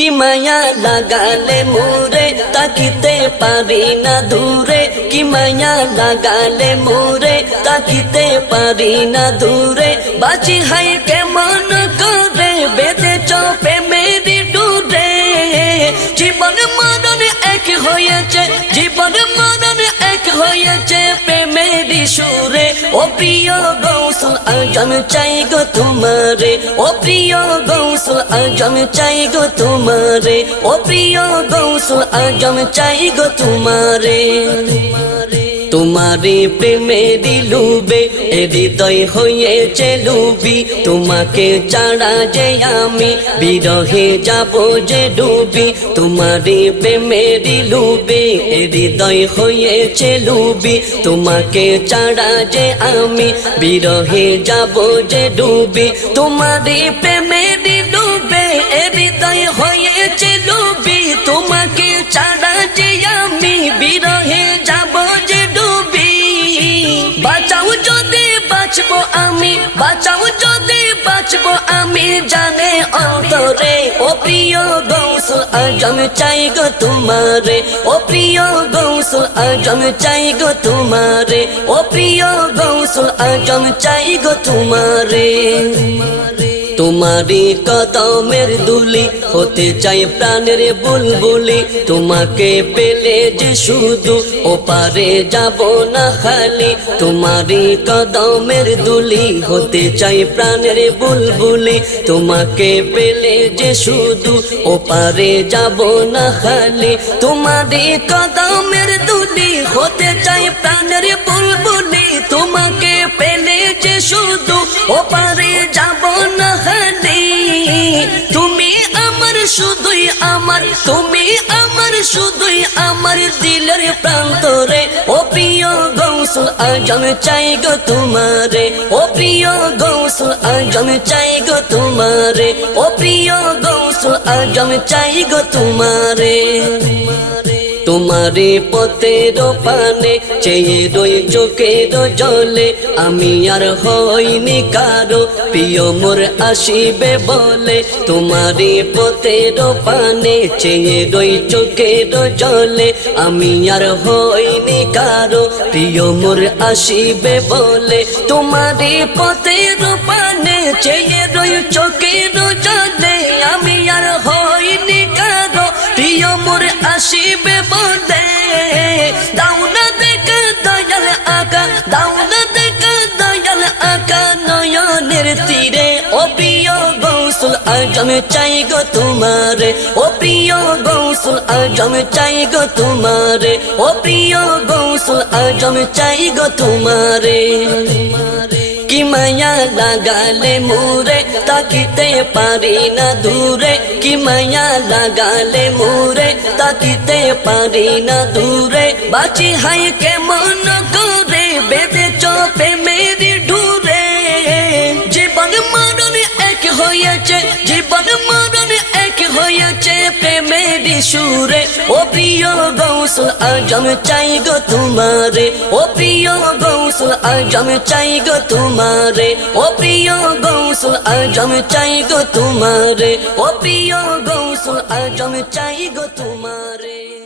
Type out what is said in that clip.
কি মায়া লাগালে মোরে তাকিতে পারি না দূরে, কি মায়া লাগালে মোরে তাকিতে পারি না দূরে। বাঁচি হাই কেমন করে বেঁধেছ প্রেমেরই ডোরে। জীবন মরণ এক হয়েছে, জীবন মরণ এক হয়েছে প্রেমেরই সুরে। ও প্রিয় গৌসুল আজম চাই গো তোমারে, ও প্রিয় গৌসুল আজম চাই গো তোমারে, ও প্রিয় গৌসুল আজম চাই গো তোমারে। তোমারে প্রেমেরই লুবে হৃদয় হয়েছে লুবি, তোমাকে ছাড়া যে আমি বিরহে যাব যে ডুবি। তোমারে প্রেমেরই লুবে হৃদয় হয়েছে লুবি, তোমাকে ছাড়া যে আমি বিরহে যাব যে ডুবি। তোমারে প্রেমেরই লুবে হৃদয় হয়েছে লুবি, তোমাকে ছাড়া যে আমি বিরহে যাব যে ডুবি। বাঁচাও যদি বাঁচবো আমি, বাঁচাও যদি বাঁচবো আমি জানে অন্তরে। ও প্রিয় গৌসুল আজম চাই গো তোমারে, ও প্রিয় গৌসুল আজম চাই গো তোমারে, ও প্রিয় গৌসুল আজম চাই গো তোমারে। তোমারি কদমের দুলি হতে চাই প্রাণের বুলবুলি, তোমাকে পেলে যে শুধু ওপারে যাব না খালি। তোমারি কদমের দুলি হতে চাই প্রাণের বুলবুলি, তোমাকে পেলে যে শুধু ওপারে যাব না খালি। তোমারি কদমের দুলি হতে চাই প্রাণের বুলবুলি, তোমাকে পেলে যে শুধু ওপারে যাব না খালি। তুমি আমার শুধুই আমার, তুমি আমার শুধুই আমার দিলের প্রান্তরে। ও প্রিয় গৌসুল আজম চাই গো তোমারে, ও প্রিয় গৌসুল আজম চাই গো তোমারে, ও প্রিয় গৌসুল আজম চাই গো তোমারে। তোমারে পথের পানে চেয়ে রই চোখের জলে, আমি আর হইনি কারো প্রিয় মোর আসিবে বলে। তোমারে পথের পানে চেয়ে রই চোখের জলে, আমি আর হইনি কারো প্রিয় মোর আসিবে বলে। তোমারে পথের পানে চেয়ে রই চোখের জলে, আমি আর হইনি কারো প্রিয় মোর আসিবে বলে। দাও না দেখা দয়াল আকা, দাও না দেখা দয়াল আকা নয়নের তীরে। ও প্রিয় গৌসুল আজম চাই গো তোমারে, ও প্রিয় গৌসুল আজম চাই গো তোমারে, ও প্রিয় গৌসুল আজম চাই গো তোমারে। কি মায়া লাগালে মোরে তাকিতে পারি না দূরে, কি মায়া লাগালে মোরে তাকিতে পারি না দূরে। বাঁচি হাই কেমন করে বেঁধেছ প্রেমেরই ডোরে। জীবন মরণ এক হয়েছে, জীবন মরণ এক হয়েছে প্রেমেরই সুরে। ও প্রিয় গৌসুল আজম চাই গো তোমারে, ও প্রিয় গৌসুল আজম চাই গো তোমারে, ও প্রিয় গৌসুল আজম চাই গো তোমারে, ও প্রিয় গৌসুল আজম চাই গো তোমারে।